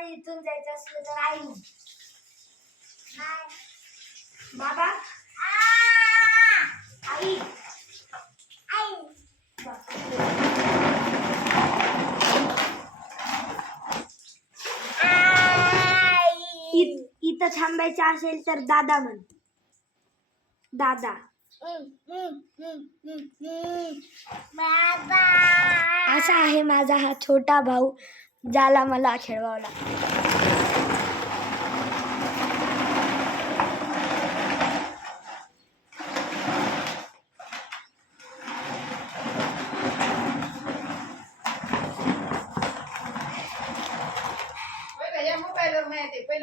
मला इथून जायचं असलं तर आई बाबा आई इथं थांबायचं असेल तर दादा म्हण. दादा. असा आहे माझा हा छोटा भाऊ ज्याला मला खेळवावं लागतं. मोबाईलवर नाही ते पहिलं